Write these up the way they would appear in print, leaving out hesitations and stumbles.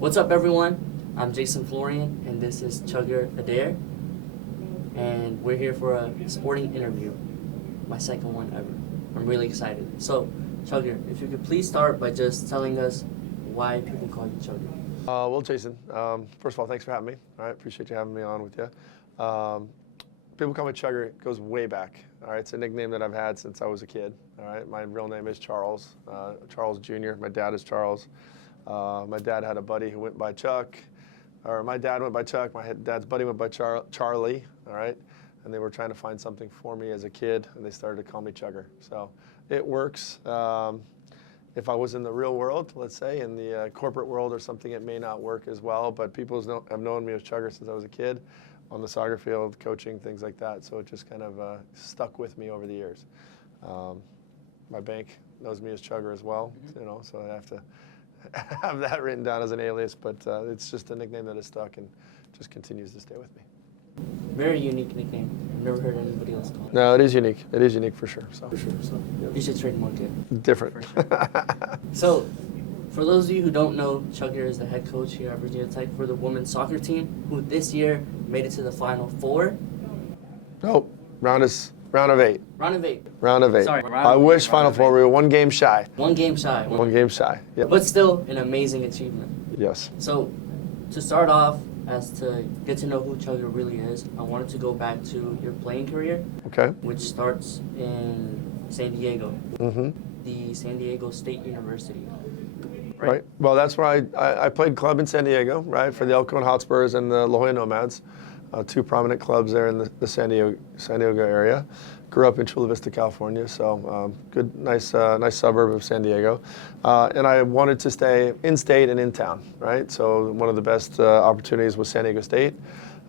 What's up, everyone? I'm Jason Florian, and this is Chugger Adair, and we're here for a sporting interview, my second one ever. I'm really excited. So, Chugger, if you could please start by just telling us why people call you Chugger. Well, Jason, first of all, thanks for having me. All right, appreciate you having me on with you. People call me Chugger. It goes way back. All right, it's a nickname that I've had since I was a kid. All right, my real name is Charles, Charles Jr. My dad is Charles. My dad had a buddy who went by Chuck, or my dad went by Chuck. My dad's buddy went by Charlie. All right, and they were trying to find something for me as a kid, and they started to call me Chugger. So it works. If I was in the real world, let's say, in the corporate world or something, it may not work as well, but people have known me as Chugger since I was a kid, on the soccer field, coaching, things like that, so it just kind of stuck with me over the years. My bank knows me as Chugger as well, you know, so I have to have that written down as an alias, but it's just a nickname that has stuck and just continues to stay with me. Very unique nickname. I've never heard anybody else call it. No, it is unique. It is unique for sure. So. Yep. You should trademark it. Different. For sure. So, for those of you who don't know, Chugger is the head coach here at Virginia Tech for the women's soccer team, who this year made it to the Final Four. Nope. Round of eight. Round of eight. Round of eight. Sorry, I wish Final Four. We were one game shy. One game shy. One game shy. Yep. But still, an amazing achievement. Yes. So, to start off, as to get to know who Chugger really is, I wanted to go back to your playing career, Okay. which starts in San Diego, Mm-hmm. the San Diego State University. Right. Well, that's where I played club in San Diego, right, for the El Cajon Hotspurs and the La Jolla Nomads, two prominent clubs there in the San Diego area. Grew up in Chula Vista, California, so good, nice suburb of San Diego. And I wanted to stay in state and in town, right? So one of the best opportunities was San Diego State,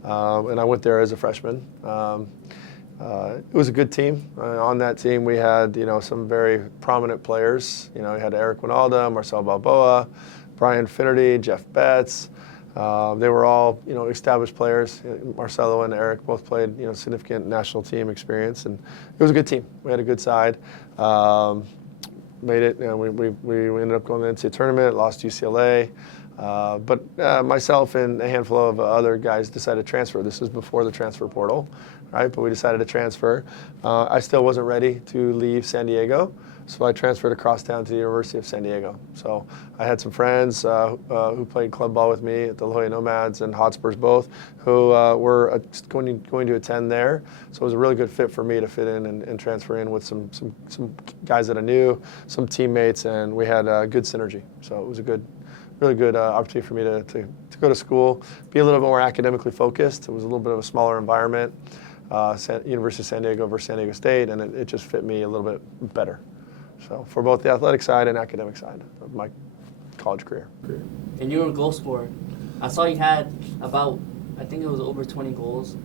and I went there as a freshman. It was a good team. On that team, we had some very prominent players. We had Eric Winalda, Marcel Balboa, Brian Finnerty, Jeff Betts. They were all established players. Marcelo and Eric both played significant national team experience, and it was a good team. We had a good side. Made it. We ended up going to the NCAA tournament. Lost UCLA. But myself and a handful of other guys decided to transfer. This is before the transfer portal, right? But we decided to transfer. I still wasn't ready to leave San Diego, so I transferred across town to the University of San Diego. So I had some friends who played club ball with me at the La Jolla Nomads and Hotspurs both, who were going to attend there. So it was a really good fit for me to fit in and transfer in with some guys that I knew, some teammates, and we had good synergy. So it was a really good opportunity for me to go to school, be a little bit more academically focused. It was a little bit of a smaller environment, University of San Diego versus San Diego State, and it just fit me a little bit better. So for both the athletic side and academic side of my college career. And you were a goal scorer. I saw you had about, I think it was over 20 goals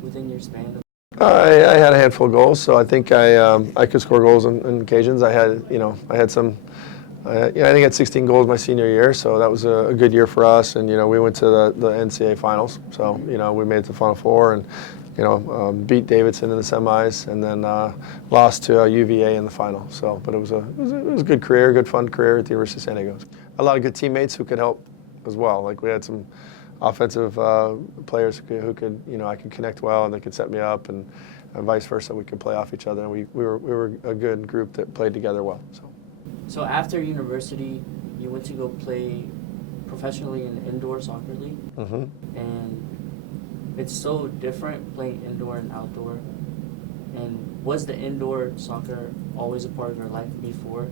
within your span. I had a handful of goals, so I think I could score goals on occasions. I had some. I think I had 16 goals my senior year, so that was a good year for us. And we went to the NCAA finals, so we made it to the Final Four and beat Davidson in the semis, and then lost to UVA in the final. So, but it was a good career, good fun career at the University of San Diego. A lot of good teammates who could help as well. Like we had some offensive players who could I could connect well, and they could set me up, and vice versa. We could play off each other, and we were a good group that played together well. So after university, you went to go play professionally in the indoor soccer league, and it's so different playing indoor and outdoor. And was the indoor soccer always a part of your life before,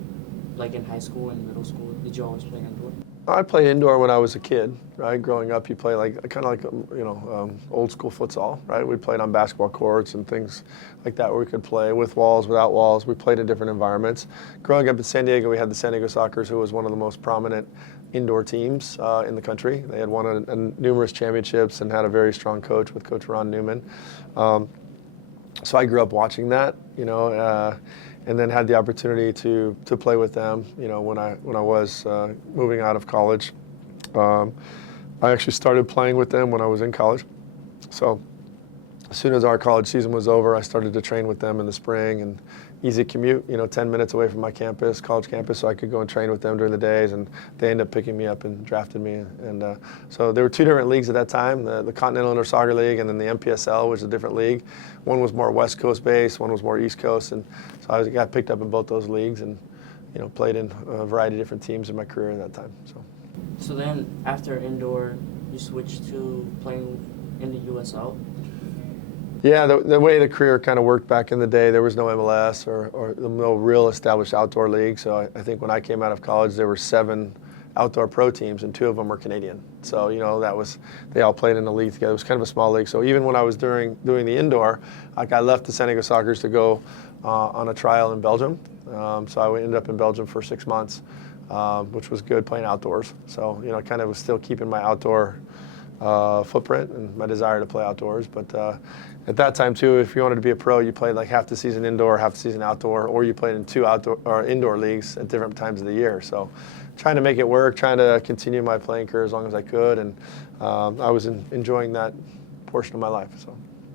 like in high school and middle school? Did you always play indoor? I played indoor when I was a kid, right? Growing up, you play kind of like old school futsal, right? We played on basketball courts and things like that where we could play with walls, without walls. We played in different environments. Growing up in San Diego, we had the San Diego Sockers, who was one of the most prominent indoor teams in the country. They had won numerous championships and had a very strong coach with Coach Ron Newman. So I grew up watching that, and then had the opportunity to play with them, when I was moving out of college. I actually started playing with them when I was in college. So as soon as our college season was over, I started to train with them in the spring and easy commute, 10 minutes away from my campus, college campus, so I could go and train with them during the days, and they ended up picking me up and drafted me. And so there were two different leagues at that time, the Continental Indoor Soccer League and then the MPSL, which is a different league. One was more West Coast based, one was more East Coast, and so I got picked up in both those leagues and played in a variety of different teams in my career at that time. So then after indoor, you switched to playing in the USL? Yeah, the way the career kind of worked back in the day, there was no MLS or no real established outdoor league. So I think when I came out of college, there were 7 outdoor pro teams, and 2 of them were Canadian. So they all played in the league together. It was kind of a small league. So even when I was doing the indoor, I left the San Diego Sockers to go on a trial in Belgium. So I ended up in Belgium for 6 months, which was good playing outdoors. So I kind of was still keeping my outdoor footprint and my desire to play outdoors. But at that time too, if you wanted to be a pro, you played like half the season indoor, half the season outdoor, or you played in 2 outdoor or indoor leagues at different times of the year. So trying to make it work, trying to continue my playing career as long as I could, and I was enjoying that portion of my life.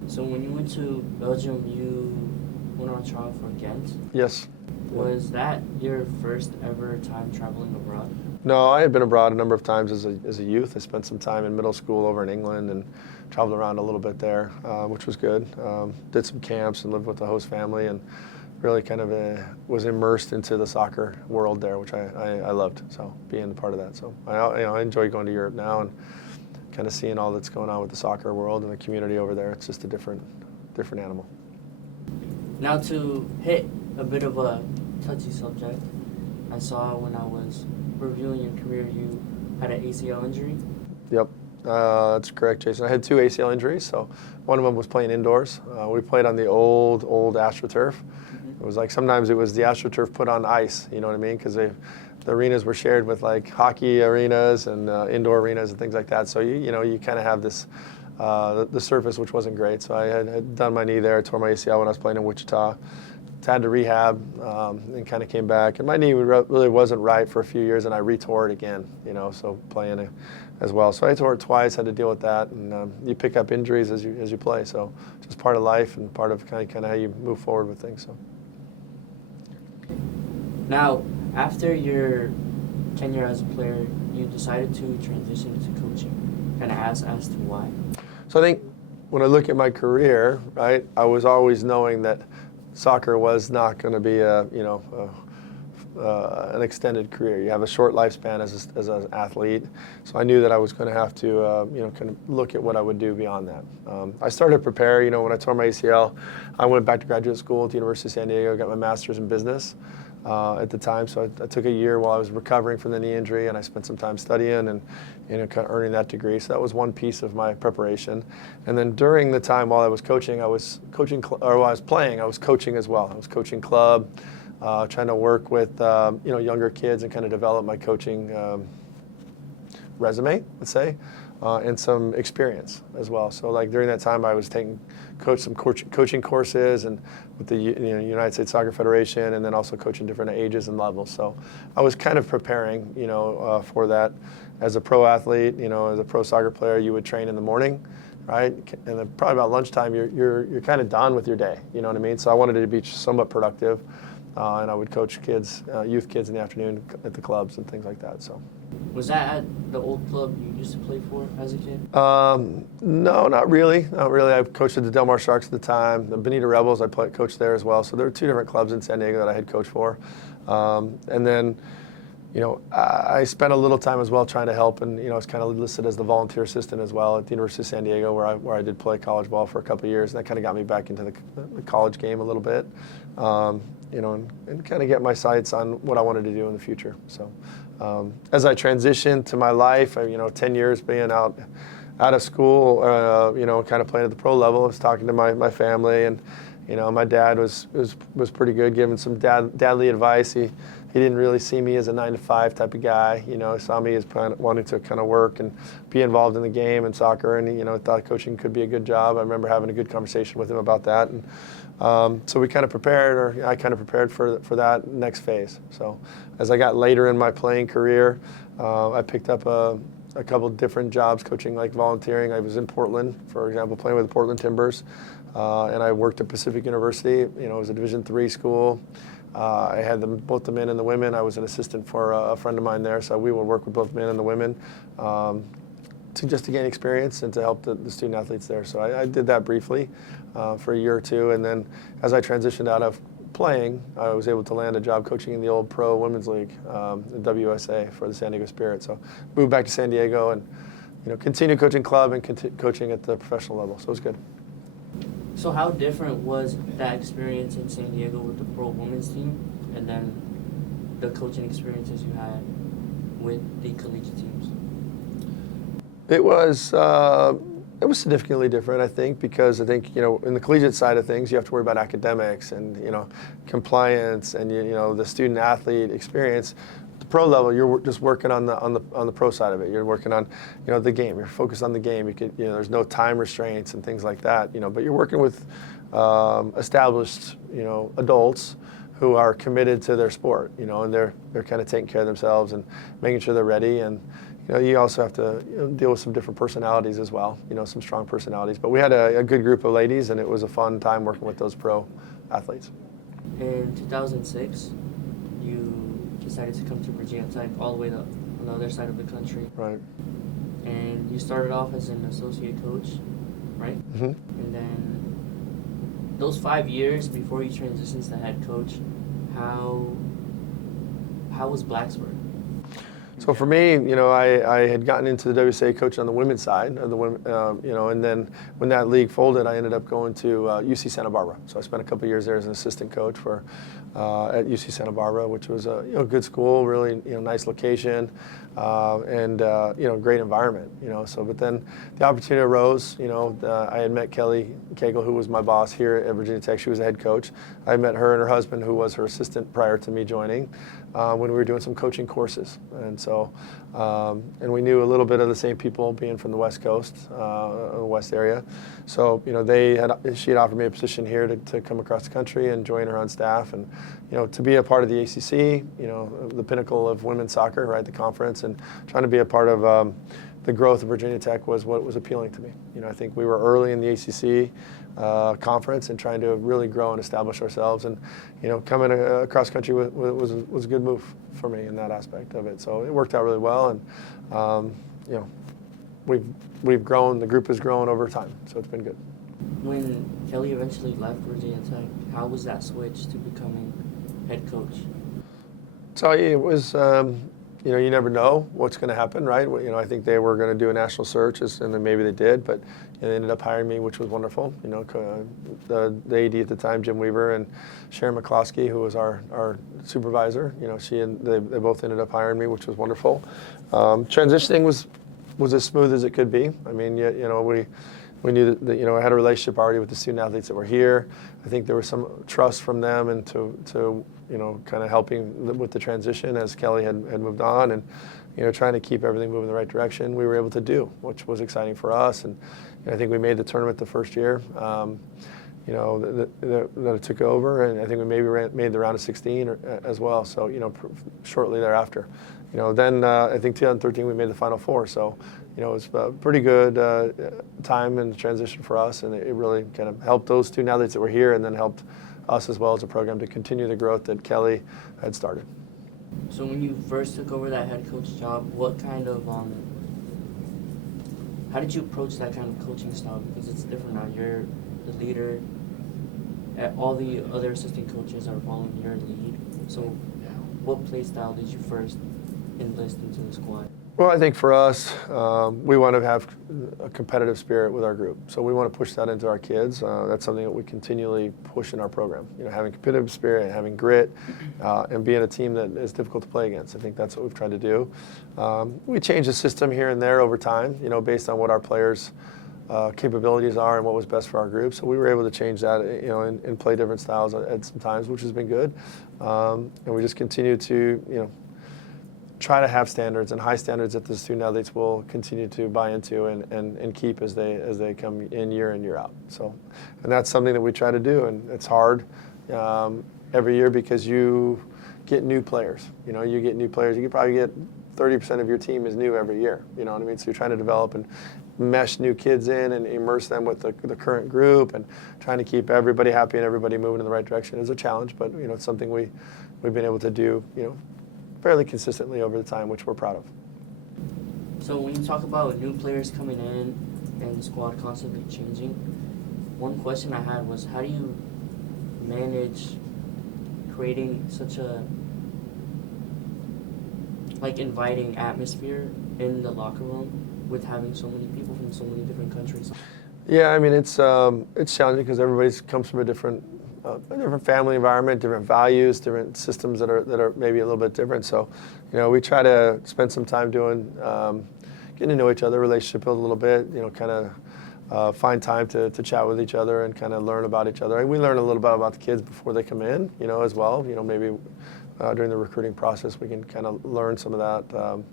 So when you went to Belgium, you went on a trial for Ghent? Yes. Was that your first ever time traveling abroad? No, I had been abroad a number of times as a youth. I spent some time in middle school over in England and traveled around a little bit there, which was good. Did some camps and lived with the host family, and really kind of was immersed into the soccer world there, which I loved. So being a part of that. So I enjoy going to Europe now and kind of seeing all that's going on with the soccer world and the community over there. It's just a different animal. Now to hit a bit of a touchy subject, I saw when I was reviewing your career, you had an ACL injury. Yep, that's correct, Jason. I had 2 ACL injuries. So one of them was playing indoors. We played on the old AstroTurf. It was like sometimes it was the AstroTurf put on ice. You know what I mean? Because the arenas were shared with like hockey arenas and indoor arenas and things like that. So you kind of have this the surface, which wasn't great. So I had done my knee there, tore my ACL when I was playing in Wichita. Had to rehab and kind of came back. And my knee really wasn't right for a few years, and I retore it again, so playing as well. So I tore it twice, had to deal with that. And you pick up injuries as you play. So just part of life and part of kind of how you move forward with things. So. Now, after your tenure as a player, you decided to transition to coaching. Kind of as to why? So I think when I look at my career, right, I was always knowing that soccer was not going to be an extended career. You have a short lifespan as an athlete, so I knew that I was going to have to kind of look at what I would do beyond that. I started to prepare. When I tore my ACL, I went back to graduate school at the University of San Diego, got my master's in business at the time. So I took a year while I was recovering from the knee injury, and I spent some time studying and kind of earning that degree. So that was one piece of my preparation. And then during the time while I was coaching, while I was playing, I was coaching as well. I was coaching club, trying to work with younger kids and kind of develop my coaching resume, let's say, and some experience as well. So like during that time, I was taking some coaching courses and with the United States Soccer Federation, and then also coaching different ages and levels. So I was kind of preparing, for that. As a pro athlete, as a pro soccer player, you would train in the morning, right? And then probably about lunchtime, you're kind of done with your day. You know what I mean? So I wanted it to be somewhat productive, and I would coach kids, youth kids in the afternoon at the clubs and things like that. So. Was that at the old club you used to play for as a kid? No, not really. Not really. I coached at the Del Mar Sharks at the time. The Bonita Rebels, I coached there as well. So there were 2 different clubs in San Diego that I had coached for. And then, I spent a little time as well trying to help, and I was kind of listed as the volunteer assistant as well at the University of San Diego, where I did play college ball for a couple of years, and that kind of got me back into the college game a little bit, and kind of get my sights on what I wanted to do in the future. So as I transitioned to my life, 10 years being out of school, kind of playing at the pro level, I was talking to my family, and my dad was pretty good, giving some dadly advice. He didn't really see me as a 9-to-5 type of guy. He saw me as wanting to kind of work and be involved in the game and soccer, and thought coaching could be a good job. I remember having a good conversation with him about that, and so we kind of prepared, or I kind of prepared for that next phase. So as I got later in my playing career, I picked up a a couple different jobs coaching, like volunteering. I was in Portland, for example, playing with the Portland Timbers, and I worked at Pacific University. It was a Division III school. I had both the men and the women. I was an assistant for a friend of mine there, so we would work with both men and the women just to gain experience and to help the student athletes there. So I did that briefly for a year or two, and then as I transitioned out of playing, I was able to land a job coaching in the old pro women's league, the WSA, for the San Diego Spirit. So moved back to San Diego and continued coaching club and coaching at the professional level. So it was good. So how different was that experience in San Diego with the pro women's team, and then the coaching experiences you had with the collegiate teams? It was significantly different, I think, because I think in the collegiate side of things, you have to worry about academics and compliance and the student athlete experience. At the pro level, you're just working on the pro side of it. You're working on the game. You're focused on the game. There's no time restraints and things like that. But you're working with established adults who are committed to their sport. And they're kind of taking care of themselves and making sure they're ready. And you also have to deal with some different personalities as well, some strong personalities. But we had a good group of ladies, and it was a fun time working with those pro athletes. In 2006, you decided to come to Virginia Tech, all the way to on the other side of the country. Right. And you started off as an associate coach, right? Mm-hmm. And then those 5 years before you transitioned to head coach, how was Blacksburg? So for me, I had gotten into the WSA coaching on the women's side of the women, and then when that league folded, I ended up going to UC Santa Barbara. So I spent a couple of years there as an assistant coach at UC Santa Barbara, which was a good school, really nice location, and great environment. But then the opportunity arose. I had met Kelly Cagle, who was my boss here at Virginia Tech. She was the head coach. I met her and her husband, who was her assistant prior to me joining, when we were doing some coaching courses. And we knew a little bit of the same people, being from the West Coast, the West area. So she had offered me a position here to come across the country and join her on staff, and to be a part of the ACC, the pinnacle of women's soccer, right, the conference, and trying to be a part of the growth of Virginia Tech was what was appealing to me. I think we were early in the ACC conference and trying to really grow and establish ourselves, and coming across country was a good move for me in that aspect of it. So it worked out really well, and we've grown. The group has grown over time, so it's been good. When Kelly eventually left Virginia Tech, how was that switch to becoming head coach? So it was. You never know what's going to happen, right? I think they were going to do a national search, and then maybe they did, but they ended up hiring me, which was wonderful. The AD at the time, Jim Weaver, and Sharon McCloskey, who was our supervisor, they both ended up hiring me, which was wonderful. Transitioning was as smooth as it could be. I mean, we knew that I had a relationship already with the student athletes that were here. I think there was some trust from them, and to kind of helping with the transition as Kelly had moved on, and trying to keep everything moving in the right direction. We were able to do, which was exciting for us, and I think we made the tournament the first year. That it took over, and I think we maybe made the round of 16 as well. So shortly thereafter, then I think 2013 we made the Final Four. So it was a pretty good time and transition for us, and it really kind of helped those student athletes that were here, and then helped us as well as a program to continue the growth that Kelly had started. So when you first took over that head coach job, what kind of how did you approach that kind of coaching style? Because it's different now. You're the leader. All the other assistant coaches are following your lead. So what play style did you first enlist into the squad? Well, I think for us, we want to have a competitive spirit with our group. So we want to push that into our kids. That's something that we continually push in our program. Having competitive spirit, having grit, and being a team that is difficult to play against. I think that's what we've tried to do. We changed the system here and there over time, based on what our players' capabilities are and what was best for our group. So we were able to change that, and play different styles at some times, which has been good. And we just continue to, try to have standards and high standards that the student athletes will continue to buy into and keep as they come in year out. So, and that's something that we try to do, and it's hard every year because you get new players. You get new players. You could probably get 30% of your team is new every year. You know what I mean? So you're trying to develop and mesh new kids in and immerse them with the current group, and trying to keep everybody happy and everybody moving in the right direction is a challenge, but it's something we've been able to do fairly consistently over the time, which we're proud of. So when you talk about new players coming in and the squad constantly changing, one question I had was, how do you manage creating such a inviting atmosphere in the locker room with having so many people from so many different countries? Yeah, I mean, it's challenging because everybody comes from a different family environment, different values, different systems that are maybe a little bit different. So, we try to spend some time doing getting to know each other, relationship build a little bit. Kind of find time to chat with each other and kind of learn about each other. And we learn a little bit about the kids before they come in, as well. Maybe during the recruiting process we can kind of learn some of that.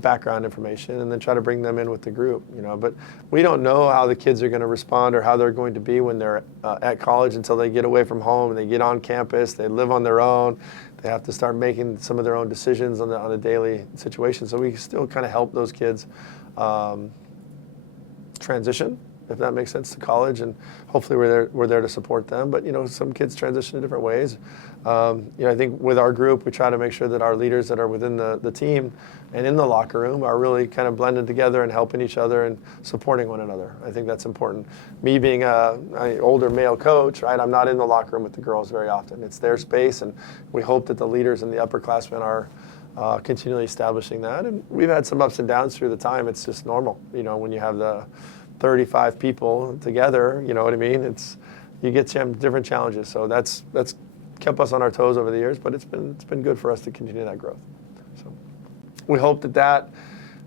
Background information, and then try to bring them in with the group, But we don't know how the kids are going to respond or how they're going to be when they're at college until they get away from home and they get on campus, they live on their own, they have to start making some of their own decisions on a daily situation. So we still kind of help those kids transition, if that makes sense, to college, and hopefully we're there to support them. But some kids transition in different ways. I think with our group, we try to make sure that our leaders that are within the team and in the locker room are really kind of blended together and helping each other and supporting one another. I think that's important. Me being an older male coach, right, I'm not in the locker room with the girls very often. It's their space, and we hope that the leaders and the upperclassmen are continually establishing that. And we've had some ups and downs through the time. It's just normal, when you have the 35 people together, you know what I mean? You get some different challenges. So that's kept us on our toes over the years, but it's been good for us to continue that growth. So we hope that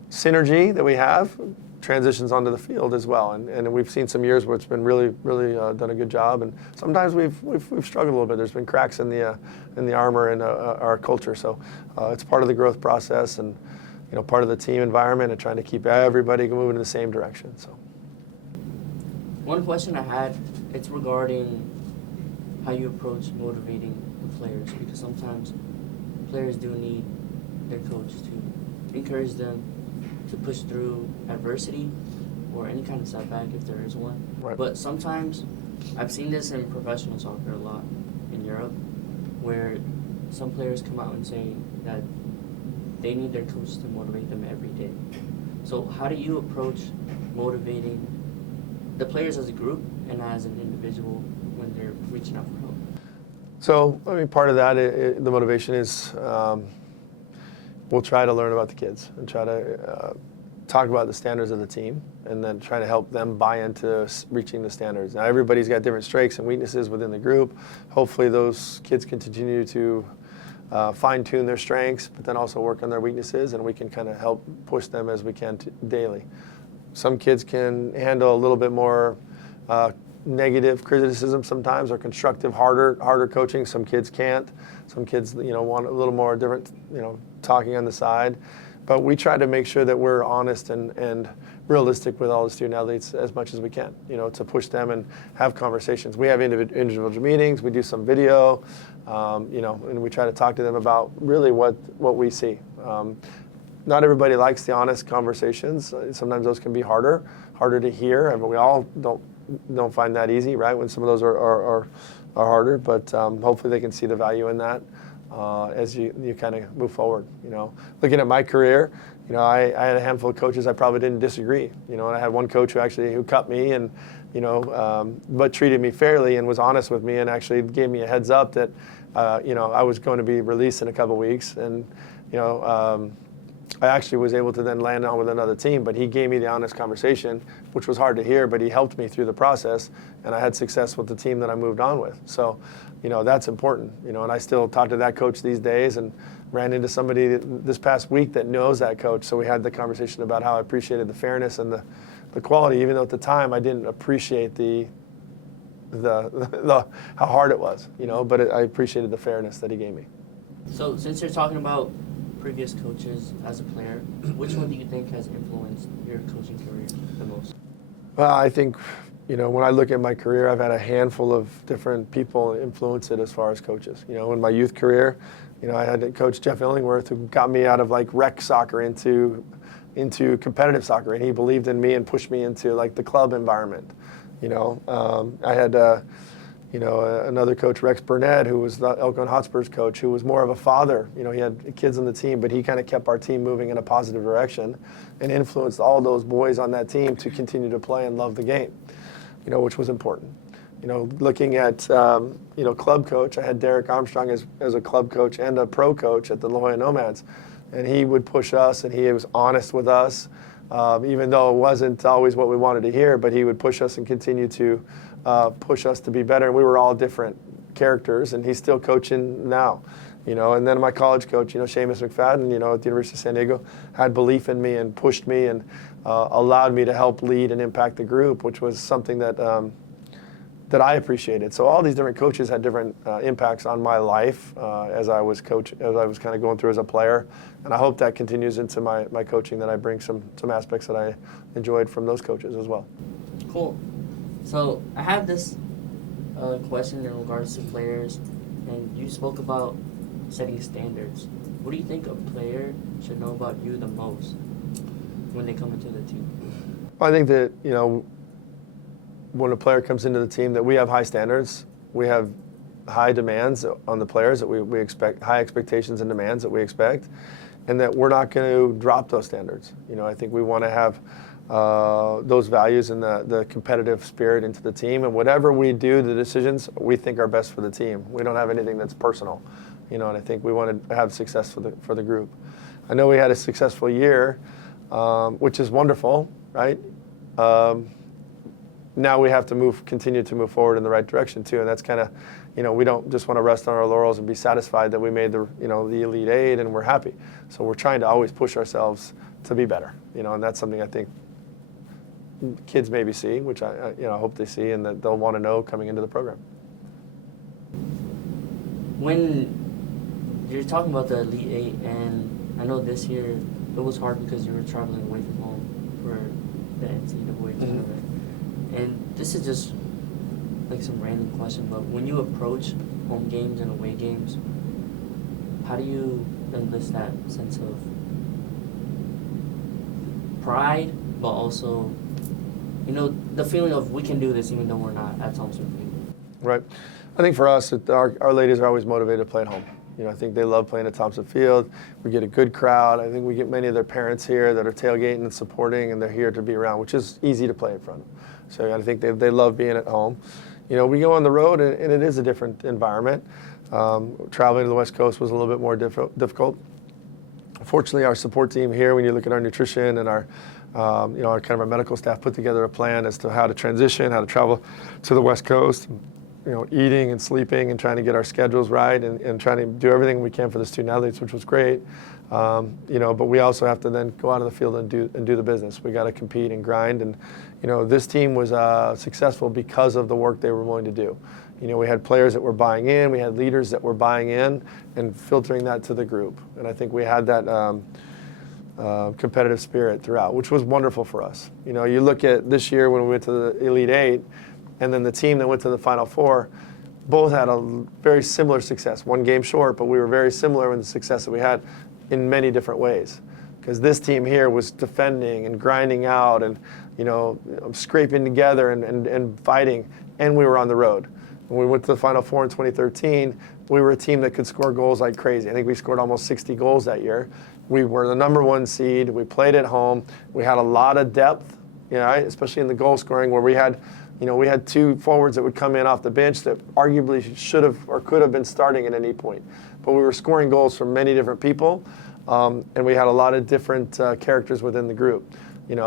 synergy that we have transitions onto the field as well. And we've seen some years where it's been really done a good job, and sometimes we've struggled a little bit. There's been cracks in the armor and our culture. So it's part of the growth process, and part of the team environment, and trying to keep everybody moving in the same direction. So. One question I had, it's regarding how you approach motivating the players, because sometimes players do need their coach to encourage them to push through adversity or any kind of setback if there is one. Right. But sometimes, I've seen this in professional soccer a lot in Europe, where some players come out and say that they need their coach to motivate them every day. So how do you approach motivating the players as a group and as an individual when they're reaching out for help? So, part of that, the motivation is we'll try to learn about the kids and try to talk about the standards of the team, and then try to help them buy into reaching the standards. Now, everybody's got different strengths and weaknesses within the group. Hopefully those kids can continue to fine-tune their strengths, but then also work on their weaknesses, and we can kind of help push them as we can daily. Some kids can handle a little bit more negative criticism sometimes, or constructive, harder coaching. Some kids can't. Some kids, want a little more different, talking on the side. But we try to make sure that we're honest and realistic with all the student athletes as much as we can, to push them and have conversations. We have individual meetings. We do some video, and we try to talk to them about really what we see. Not everybody likes the honest conversations. Sometimes those can be harder to hear, and we all don't find that easy, right? When some of those are harder, but hopefully they can see the value in that as you kind of move forward. Looking at my career, I had a handful of coaches I probably didn't disagree. And I had one coach who cut me, and but treated me fairly and was honest with me, and actually gave me a heads up that I was going to be released in a couple weeks, and I actually was able to then land on with another team, but he gave me the honest conversation, which was hard to hear, but he helped me through the process, and I had success with the team that I moved on with. So, that's important, and I still talk to that coach these days, and ran into somebody this past week that knows that coach. So we had the conversation about how I appreciated the fairness and the quality, even though at the time I didn't appreciate the how hard it was, but I appreciated the fairness that he gave me. So since you're talking about previous coaches as a player, which one do you think has influenced your coaching career the most? Well, I think, when I look at my career, I've had a handful of different people influence it as far as coaches. In my youth career, I had Coach Jeff Illingworth, who got me out of like rec soccer into competitive soccer, and he believed in me and pushed me into like the club environment. I had another coach, Rex Burnett, who was the Elkhorn Hotspurs coach, who was more of a father. He had kids on the team, but he kind of kept our team moving in a positive direction and influenced all those boys on that team to continue to play and love the game, which was important. Looking at, club coach, I had Derek Armstrong as a club coach and a pro coach at the La Jolla Nomads. And he would push us, and he was honest with us, even though it wasn't always what we wanted to hear, but he would push us and continue to push us to be better. And we were all different characters, and he's still coaching now. And then my college coach, Seamus McFadden, at the University of San Diego, had belief in me and pushed me and allowed me to help lead and impact the group, which was something that I appreciated. So all these different coaches had different impacts on my life as I was kind of going through as a player. And I hope that continues into my coaching, that I bring some aspects that I enjoyed from those coaches as well. Cool. So I have this question in regards to players, and you spoke about setting standards. What do you think a player should know about you the most when they come into the team? I think that, when a player comes into the team, that we have high standards. We have high demands on the players that we expect, high expectations and demands that we expect, and that we're not going to drop those standards. I think we want to have those values and the competitive spirit into the team, and whatever we do, the decisions we think are best for the team. We don't have anything that's personal, and I think we want to have success for the group. I know we had a successful year, which is wonderful, right? Now we have to continue to move forward in the right direction too, and that's kind of, we don't just want to rest on our laurels and be satisfied that we made the Elite Eight and we're happy. So we're trying to always push ourselves to be better, and that's something I think kids maybe see, which I hope they see, and that they'll want to know coming into the program. When you're talking about the Elite Eight, and I know this year it was hard because you were traveling away from home for the NCAA tournament. Mm-hmm. And this is just like some random question, but when you approach home games and away games, how do you enlist that sense of pride, but also, the feeling of we can do this even though we're not at Thompson Field? Right. I think for us, our ladies are always motivated to play at home. I think they love playing at Thompson Field. We get a good crowd. I think we get many of their parents here that are tailgating and supporting, and they're here to be around, which is easy to play in front of. So I think they love being at home. We go on the road, and it is a different environment. Traveling to the West Coast was a little bit more difficult. Fortunately, our support team here, when you look at our nutrition and our our medical staff, put together a plan as to how to transition, how to travel to the West Coast. Eating and sleeping and trying to get our schedules right and trying to do everything we can for the student athletes, which was great. But we also have to then go out on the field and do the business. We got to compete and grind. And, this team was successful because of the work they were willing to do. We had players that were buying in. We had leaders that were buying in and filtering that to the group. And I think we had that competitive spirit throughout, which was wonderful for us. You look at this year when we went to the Elite Eight, and then the team that went to the Final Four, both had a very similar success. One game short, but we were very similar in the success that we had in many different ways. Because this team here was defending and grinding out and, scraping together and fighting, and we were on the road. When we went to the Final Four in 2013, we were a team that could score goals like crazy. I think we scored almost 60 goals that year. We were the #1 seed. We played at home. We had a lot of depth, especially in the goal scoring, where we had two forwards that would come in off the bench that arguably should have or could have been starting at any point. But we were scoring goals from many different people, and we had a lot of different characters within the group.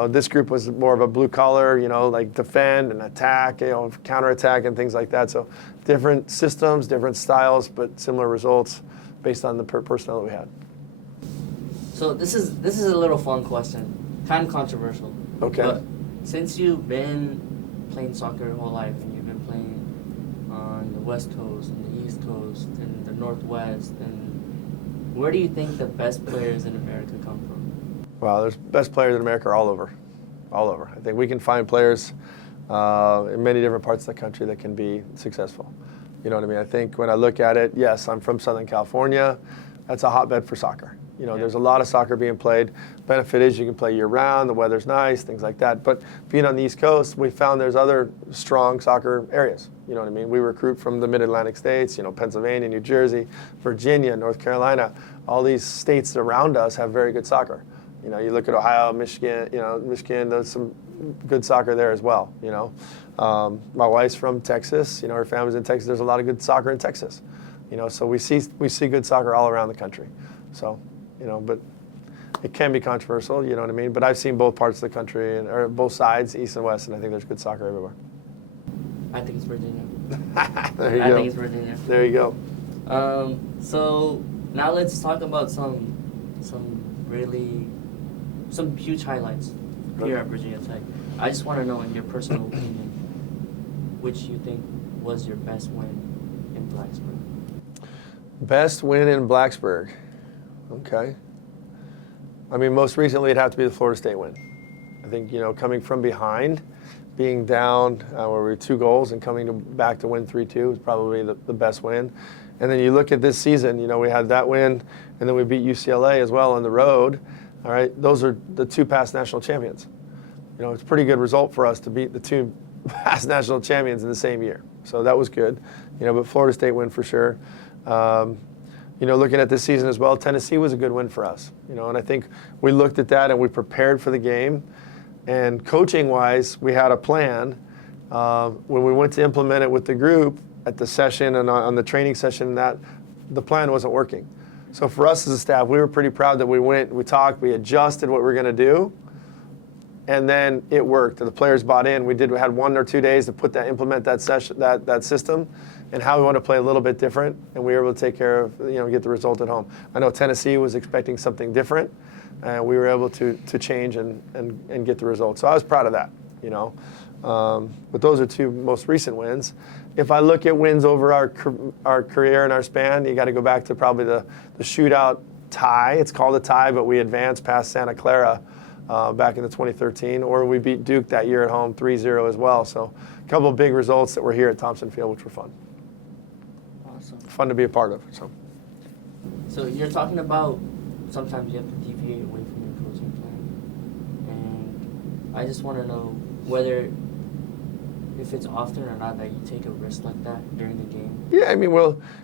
This group was more of a blue collar, like defend and attack, counterattack and things like that. So different systems, different styles, but similar results based on the personnel that we had. So this is a little fun question, kind of controversial. Okay. But since you've been playing soccer your whole life, and you've been playing on the West Coast and the East Coast and the Northwest, and where do you think the best players in America come from? Wow, there's best players in America all over. I think we can find players in many different parts of the country that can be successful. You know what I mean? I think when I look at it, yes, I'm from Southern California. that's a hotbed for soccer. You know, there's a lot of soccer being played. Benefit is you can play year-round, the weather's nice, things like that. But being on the East Coast, we found there's other strong soccer areas. You know what I mean? We recruit from the Mid-Atlantic states, you know, Pennsylvania, New Jersey, Virginia, North Carolina. All these states around us have very good soccer. You know, you look at Ohio, Michigan, Michigan, there's some good soccer there as well, you know. My wife's from Texas, you know, her family's in Texas. There's a lot of good soccer in Texas. You know, so we see good soccer all around the country. So, you know, but it can be controversial, you know what I mean? But I've seen both parts of the country, or both sides, east and west, and I think there's good soccer everywhere. I think it's Virginia. There you I go. think it's Virginia. There you go. So now let's talk about some huge highlights here at Virginia Tech. I just want to know, in your personal opinion, which you think was your best win in Blacksburg? Best win in Blacksburg. Okay. I mean, most recently it'd have to be the Florida State win. I think, you know, coming from behind, being down where we were 2 goals and coming back to win 3-2 is probably the best win. And then you look at this season, you know, we had that win, and then we beat UCLA as well on the road. All right, those are the 2 past national champions. You know, it's a pretty good result for us to beat the 2 past national champions in the same year. So that was good. You know, but Florida State win for sure. You know, looking at this season as well, Tennessee was a good win for us. You know, and I think we looked at that and we prepared for the game. And coaching-wise, we had a plan. When we went to implement it with the group at the session and on the training session, that the plan wasn't working. So for us as a staff, we were pretty proud that we went, we talked, we adjusted what we were going to do, and then it worked. And the players bought in. We had 1 or 2 days to implement that session, that system, and how we want to play a little bit different, and we were able to take care of, you know, get the result at home. I know Tennessee was expecting something different, and we were able to change and get the result. So I was proud of that, you know. But those are 2 most recent wins. If I look at wins over our career and our span, you got to go back to probably the shootout tie. It's called a tie, but we advanced past Santa Clara back in the 2013, or we beat Duke that year at home 3-0 as well. So a couple of big results that were here at Thompson Field, which were fun. Awesome. Fun to be a part of. So you're talking about sometimes you have to deviate away from your coaching plan, and I just want to know whether, if it's often or not, that you take a risk like that during the game. Yeah, I mean,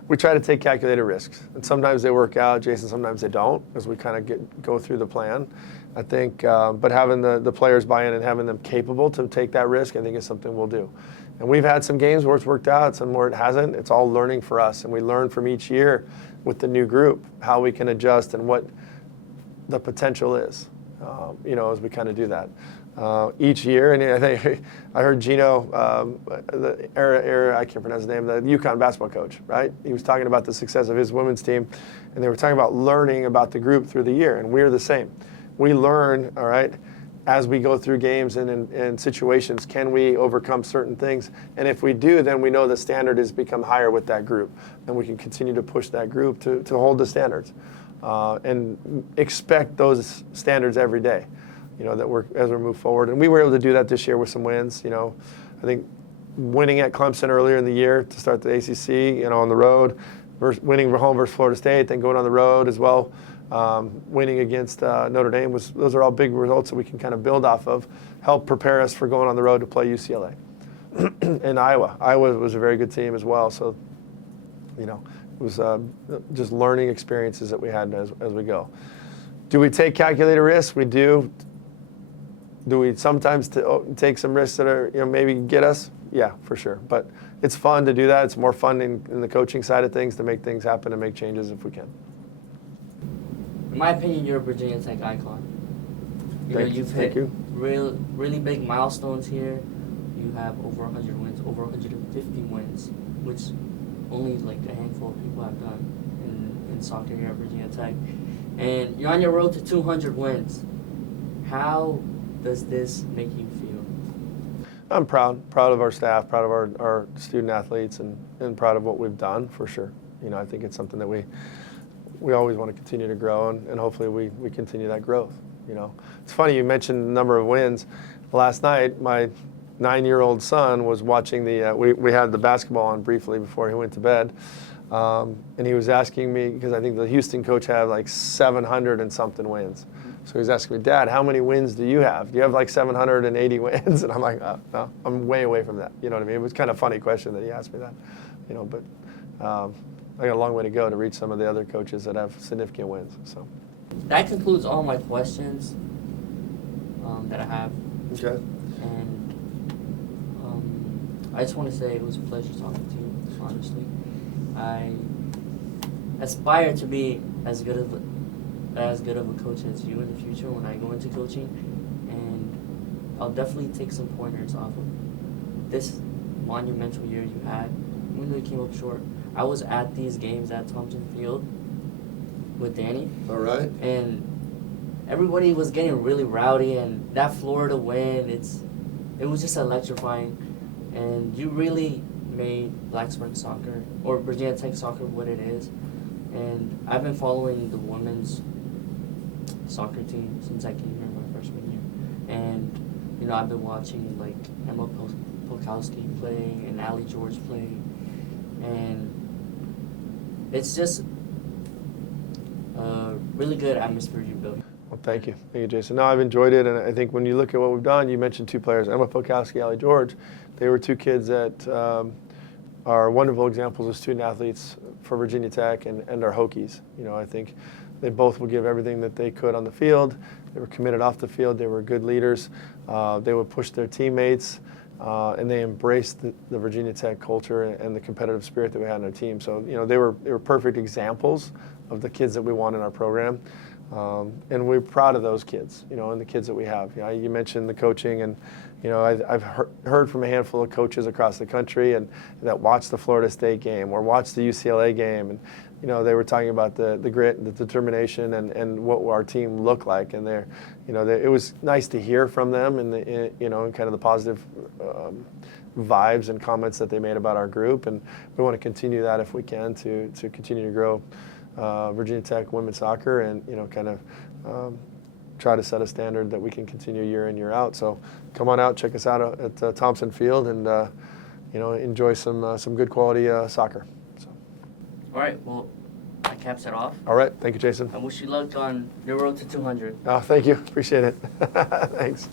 we try to take calculated risks, and sometimes they work out, Jason. Sometimes they don't, as we kind of go through the plan. I think, but having the players buy in and having them capable to take that risk, I think is something we'll do. And we've had some games where it's worked out, some where it hasn't. It's all learning for us, and we learn from each year with the new group how we can adjust and what the potential is, you know, as we kind of do that. Each year, and I think I heard Gino, I can't pronounce his name, the UConn basketball coach, right? He was talking about the success of his women's team, and they were talking about learning about the group through the year, and we're the same. We learn, all right, as we go through games and in situations, can we overcome certain things? And if we do, then we know the standard has become higher with that group, and we can continue to push that group to hold the standards and expect those standards every day. You know, as we move forward. And we were able to do that this year with some wins. You know, I think winning at Clemson earlier in the year to start the ACC, you know, on the road, winning home versus Florida State, then going on the road as well, winning against Notre Dame, those are all big results that we can kind of build off of, help prepare us for going on the road to play UCLA. And Iowa was a very good team as well. So, you know, it was just learning experiences that we had as we go. Do we take calculated risks? We do. Do we sometimes take some risks that are, you know, maybe get us? Yeah, for sure. But it's fun to do that. It's more fun in the coaching side of things to make things happen and make changes if we can. In my opinion, you're a Virginia Tech icon. You've hit really big milestones here. You have over 100 wins, over 150 wins, which only like a handful of people have done in soccer here at Virginia Tech. And you're on your road to 200 wins. How does this make you feel? I'm proud of our staff, proud of our student athletes, and proud of what we've done for sure. You know, I think it's something that we always want to continue to grow, and hopefully we continue that growth. You know, it's funny you mentioned the number of wins. Last night, my 9-year-old son was watching we had the basketball on briefly before he went to bed. And he was asking me, because I think the Houston coach had like 700 and something wins. So he was asking me, Dad, how many wins do you have? Do you have like 780 wins? And I'm like, no, I'm way away from that. You know what I mean? It was kind of a funny question that he asked me that. You know, but I got a long way to go to reach some of the other coaches that have significant wins. So That concludes all my questions that I have. okay. And I just want to say it was a pleasure talking to you, honestly. I aspire to be as good of a coach as you in the future when I go into coaching, and I'll definitely take some pointers off of this monumental year you had. Even though you came up short, I was at these games at Thompson Field with Danny. All right. And everybody was getting really rowdy, and that Florida win, it was just electrifying. And you really made Blacksburg soccer, or Virginia Tech soccer, what it is. And I've been following the women's soccer team since I came here my freshman year. And, you know, I've been watching, like, Emma Polkowski play and Allie George play. And it's just a really good atmosphere you built. Well, thank you. Thank you, Jason. No, I've enjoyed it, and I think when you look at what we've done, you mentioned two players, Emma Polkowski, Allie George. They were two kids that are wonderful examples of student athletes for Virginia Tech and our Hokies. You know, I think they both would give everything that they could on the field. They were committed off the field. They were good leaders. They would push their teammates, and they embraced the Virginia Tech culture and the competitive spirit that we had in our team. So, you know, they were perfect examples of the kids that we want in our program. And we're proud of those kids, you know, and the kids that we have. You know, you mentioned the coaching, and you know, I've heard from a handful of coaches across the country and that watched the Florida State game or watched the UCLA game, and you know, they were talking about the grit, the determination, and what our team looked like. And it was nice to hear from them, and you know, and kind of the positive vibes and comments that they made about our group. And we want to continue that if we can to continue to grow Virginia Tech women's soccer, and you know, kind of try to set a standard that we can continue year in, year out. So come on out, check us out at Thompson Field, and you know, enjoy some good quality soccer. So. All right, well, that caps it off. All right, thank you, Jason. I wish you luck on your road to 200. Oh, thank you, appreciate it. Thanks.